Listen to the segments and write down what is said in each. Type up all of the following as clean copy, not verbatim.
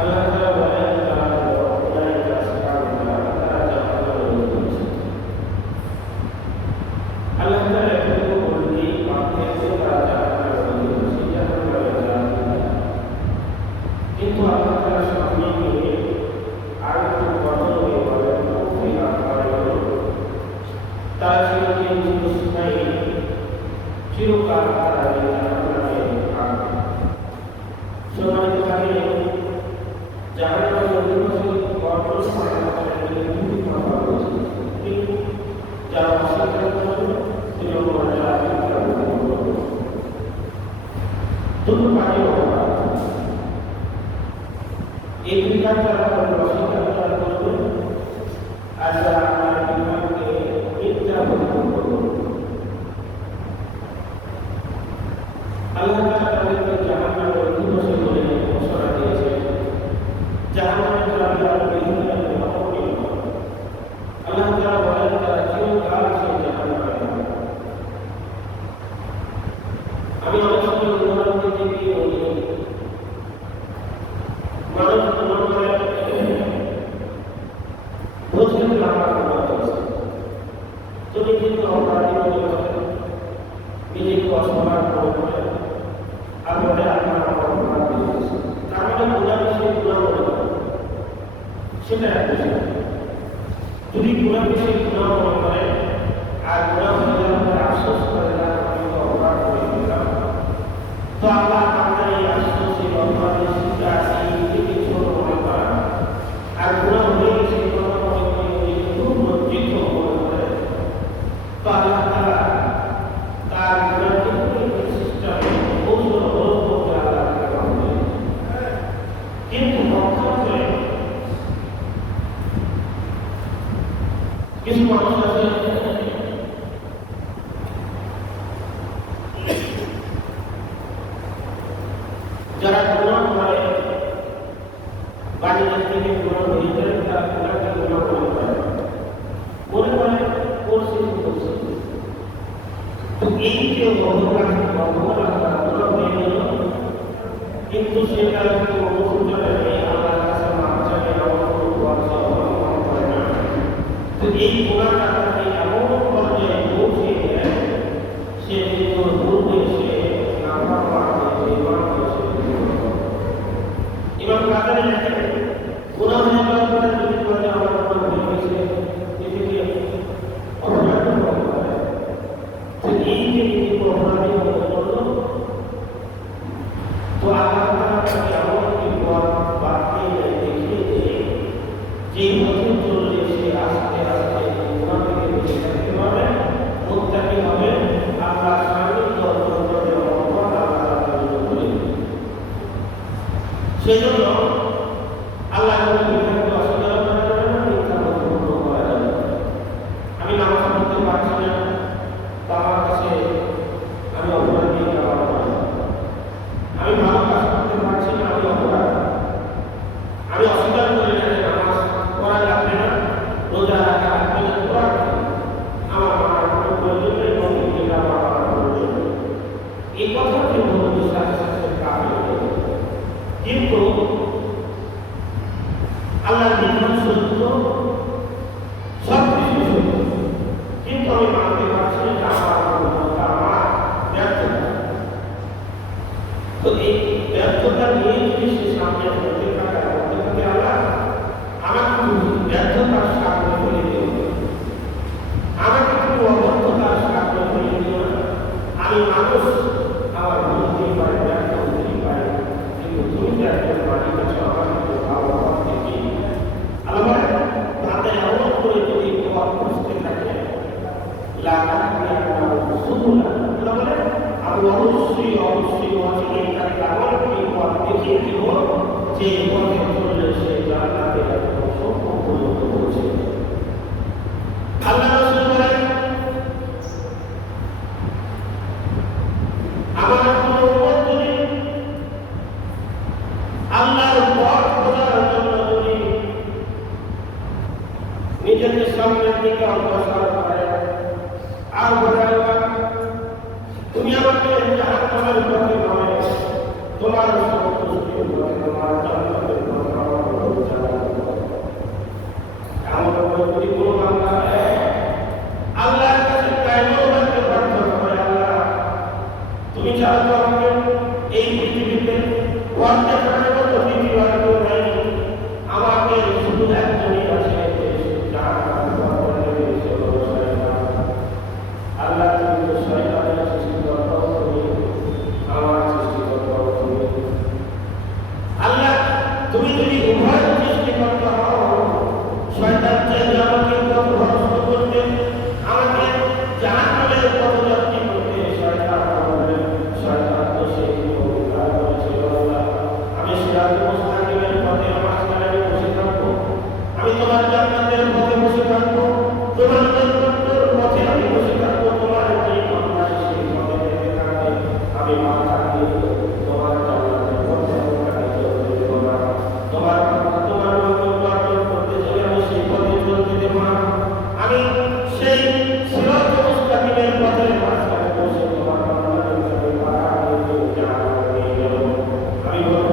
আল্লাহ তাআলা বলেন তারা উলাইকা আসহাবুন নার, তারা জাহান্নামের অধিবাসী। আল্লাহ তাআলা এতটুকু বললেই বাকিদেরকে তারা জাহান্নামের অধিবাসী, জাহান্নামে যাবে। কিন্তু আল্লাহ তাআলা সামনে গিয়ে আর একটু কঠোর হয়ে বলেন কুফরিয়া খালিদুন, তারা চিরদিন চিরস্থায়ী চিরকাল তারা এই জাহান্নামে থাকবে। সম্মানিত ভাইরা, জাহান্নামের অধিবাসী কঠোর শাস্তির দুটি কথা বলছে, কিন্তু যারা অস্বীকার করবে তিরস্কার করবে। দুটো পানি অপরাধ, এই দুই কাজ যারা করবে অস্বীকার করবে, আর যারা আপনার বিধানকে মিথ্যা বলে করবে। আল্লাহ তাআলা তাদেরকে জাহান্নামের অধিবাসী বলে ঘোষণা দিয়েছেন। জাহান্নামে যারা বিভিন্ন অপকর্ম, আল্লাহ তাআলা বলেন তারা চিরকাল সেই জাহান্নামে থাকবে। আমি অনেক সময় উদাহরণ দিতে গিয়ে বলি, মানুষ মনে করে বুঝলেন আমার গুনাহ হয়েছে, তুমি কিন্তু অপরাধী মনে করেন, নিজেকে অসম্মান করে বলেন, আর বলে আপনার আমার অপরাধ হয়েছে, তার মানে গুনাহ বিষয়ে গুনাহ মনে করেন, সেটা এক বিষয়। যদি গুনাহ বিষয়ে গুনাহ মনে করেন আর গুনাহ হয়ে আপনার আফসোস করে না আমি তো অপরাধ করে দিলাম, তো আল্লাহ আপনার এই আফসোস এই অপরাধের শিক্ষা আছে এটি ছোট মনে করা, আর গুনাহ হয়ে গেছে কথা মনে করে নিজেকে খুব লজ্জিত মনে করে, তো আল্লাহ তাআলা তার গুনাহকে সিস্টেমে কৌশল অবলম্বন করে আল্লাহ তাআলা বলেন। কিন্তু পক্ষান্তরে কিছু মানুষ আছে যারা গুনাহ করে, বাড়ির থেকে গুনাহ হয়ে যায়, তারা গুনাহকে গুনাহ মনে করে করছে করছে। তো এই যে ভগবান গুনাহ হয়ে গেল, কিন্তু সেটা অনুসরণে আল্লাহর কাছে মাপ চাইলে আমার করে না। তো এই গুনাহটা তাকে এমন পর্যায়ে পৌঁছে দেয়, সে কিন্তু ভুল হয়েছে, নাফরমান হয়েছে, ইমান হয়েছে। ইমাম গাজ্জালী লেখেন, গুনাহ হয়ে যাওয়ার পরে যদি বলে আমার গুনাহ হয়ে গেছে, এটিকে অপরাধ বলা হয়। তো এই যে নিজেকে অপরাধী মনে করলো, তো আল্লাহ তাআলা তাকে এমন একটি পথ বাতলিয়ে দেখিয়ে দিয়ে যে পথে চললে সে আস্তে আস্তে গুনাহ থেকে বেঁচে থাকতে পারবে, মুত্তাকি হবে, আল্লাহর সান্নিধ্য অর্জন করবে, রহমত আল্লাহ তাআলা করে দেবেন। সেজন্য আল্লাহ বিধানকে অস্বীকার করা যাবে না, মিথ্যা প্রতিপন্ন করা যাবে না। আমি নামাজ পড়তে পারছি না, তা আমার কাছে আমি অপরাধী যাওয়ার পারি, আমি ভালো কাজ করতে পারছি না, আমি অপরাধ। আমি অস্বীকার করি না যে নামাজ পড়া লাগবে না, রোজা রাখা লাগবে না, কোরআন আমার মানার কোনো প্রয়োজন নেই, নবীকে আমার মানার প্রয়োজন নেই। এই কথাটি বলতে সাথে সাথে কাফের হয়ে যাবে। কিন্তু আল্লাহর বিধান সত্য, সব কিছু সত্য, কিন্তু আমি মানতে পারছি যে আমার দুর্বলতা, আমার ব্যর্থতা। তো এই ব্যর্থতা নিয়ে যদি সে সামনে বলতে থাকে আল্লাহ আমাকে ব্যর্থতার সামনে ফেলে দিও, আমাকে তুমি অবর্থতার সামনে ফেলে দিও না। আমি মানুষ, আমার ভুল হতেই পারে, ব্যর্থ হতেই পারে, কিন্তু তুমি যে একজন মালিক আছো, আমার কিন্তু ভালো পথ থেকে আল্লাহ তাদের এমন করে যদি পথ বুঝতে থাকে আমি অবশ্যই অবশ্যই অচিরেই তাকে এমন একটি পথ দেখিয়ে দেব যে পথে চললে সে জান্নাতে অসম্ভব পর্যন্ত পৌঁছে। আল্লাহ রাসূল বলেন, আমার কোনো উম্মত যদি আল্লাহর পথ খোঁজার জন্য যদি নিজেকে সামনের দিকে অগ্রসর করে আর বলে তুমি আমাকে জাহান্নামের পথে নয়, তোমার সন্তুষ্টির পথে, তোমার জান্নাতের পথে সিরাতুল মুস্তাকিমের পথে মাঝখানে আমি বসে থাকবো, আমি তোমার জান্নাতের পথে বসে থাকবো, তোমার জান্নাতের পথে আমি বসে থাকবো, তোমার এই আমার সেই পথে যেতে থাকবে, আমি মাথা দিয়ে তোমার জান্নাতের পথে আমি চলতে দেব না, তোমার অর্জন করতে চলে আমি সেই পথে চলতে দেব না। আমি সেই সিরাতুল মুস্তাকিমের পথে মাঝখানে বসে তোমার আমি বলবো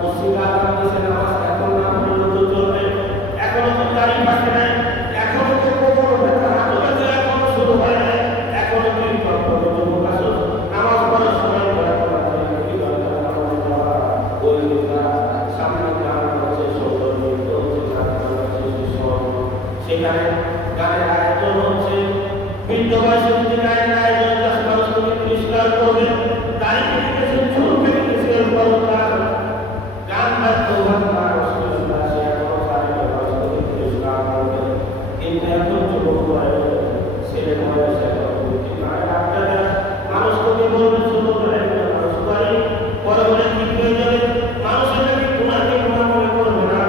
মুসিবা কাছে নামাজ এখন না পড়লে তো চলবে, এখনো তো দাড়ি পাকে নাই, এখনো তো কোমর ব্যথা হাঁটু ব্যথা এখনো শুরু হয় নাই, এখনো তুই যুবক আসো নামাজ পড়ার সময় ওই সামনে গান হচ্ছে সেখানে গানের আয়োজন হচ্ছে, বৃদ্ধ বয়সে যদি গানের আয়োজন মানুষকে পরিষ্কার করবে, দাঁড়িয়ে গেছে চুল ফেলে গেছে গান বাদ্য সে এখনো মানুষকে পরিষ্কার করবে, কিন্তু এখন যুবক বয়স ছেলে বয়স আপনারা মানুষকে বলবে ছোট মানুষ বাড়ি পরে বলে ঠিক হয়ে যাবে, মানুষ এটাকে গুণাকে গুণা মনে করবে না,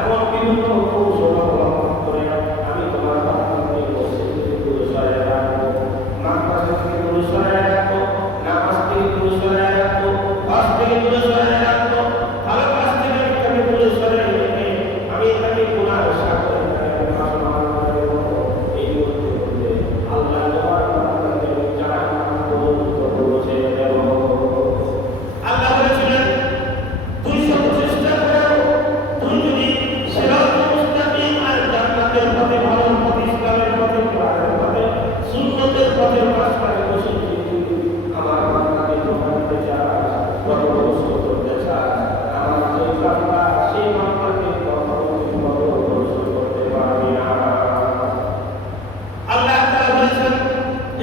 এমন বিভিন্ন কৌশল অবলম্বন করে আমি তোমার নামাজ থেকে দূরে সরায় রাখবো, কাজ থেকে দূরে সরায় রাখবো, ভালো কাজ থেকে আমি দূরে সরাই রেখে আমি এটাকে গুনার সাথে এই করতে আল্লাহ আল্লাহ বলেছিলেন তুই সব চেষ্টা করো, তুই যদি সিরাতুল মুস্তাকিম আর জান্নাতের পথে, ভালো পথে, ইসলামের পথে, কোরআনের পথে, সুন্নতের পথে মাঝখানে বসে আমার বান্দাকে তোমাকে চাস, পরবর্তী করতে চাস, আমার সেই বান্দা সেই বান্দাকে পরবর্তী করতে পারবি না। আল্লাহ তাআলা বলেছেন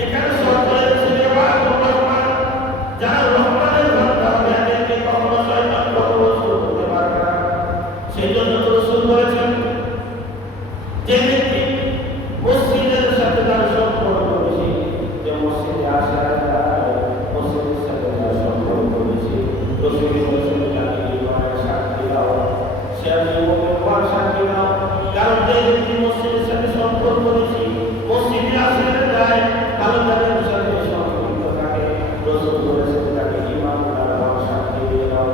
এখানে শর্ত রয়েছে রহমান, যারা রহমানের বান্দা হবে এদেরকে কখনো শয়তান পরবর্তী করতে পারবে না। সেই জন্য রাসূল বলেছেন যে ব্যক্তি মসজিদের সাথে তার সম্পর্ক বেশি, যে মসজিদে আসা যায় মসজিদের সাথে তার সম্পর্ক বেশি, রাসূল বলেছেন তাকে ইমানের সাক্ষী দাও, সে মুমিনের সাক্ষী দাও, কারণ যে ব্যক্তি মসজিদের সাথে সম্পর্ক বেশি, মসজিদে আসে যায়, ভালো তাদের সাথে সম্পর্ক থাকে, রাসূল বলেছেন তাকে ইমানদার সাক্ষী দিয়ে দাও।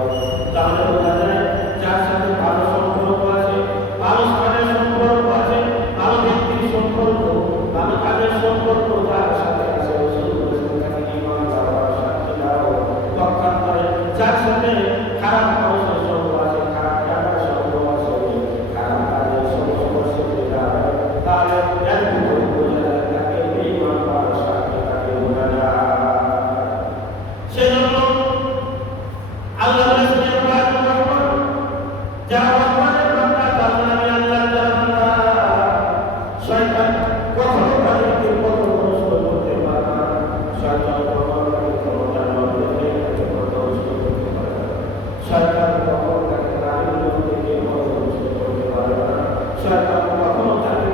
তাহলে বোঝা যায় যার সাথে ভালো সম্পর্ক আছে, ভালো স্থানের সম্পর্ক আছে, ভালো ব্যক্তির সম্পর্ক, ভালো কাজের সম্পর্ক যার সাথে আছে, রাসূল বলেছেন তাকে ইমানদার সাক্ষী দাও। পক্ষান্তরে যার সাথে খারাপ মানুষের সম্পর্ক আছে, খারাপ টাকার সম্পর্ক আছে, খারাপ কাজের সম্পর্ক আছে, তাহলে বোঝা যায় তাকে ইমানদার সাক্ষী তাকে বোঝা যায়। সেজন্য আল্লাহ বলেছেন যারা রহমানের বান্দা তার নামে আল্লাহ বান্দা, শয়তান কখনো তাদেরকে পথভ্রষ্ট করতে পারে না, শয়তান কখনো তাকে ক্ষমতার মধ্যে থেকে পথভ্রষ্ট করতে পারে না, শয়তান কখনো তাকে নারীর মধ্যে থেকে পথভ্রষ্ট করতে পারে না, শয়তান কখনো তাকে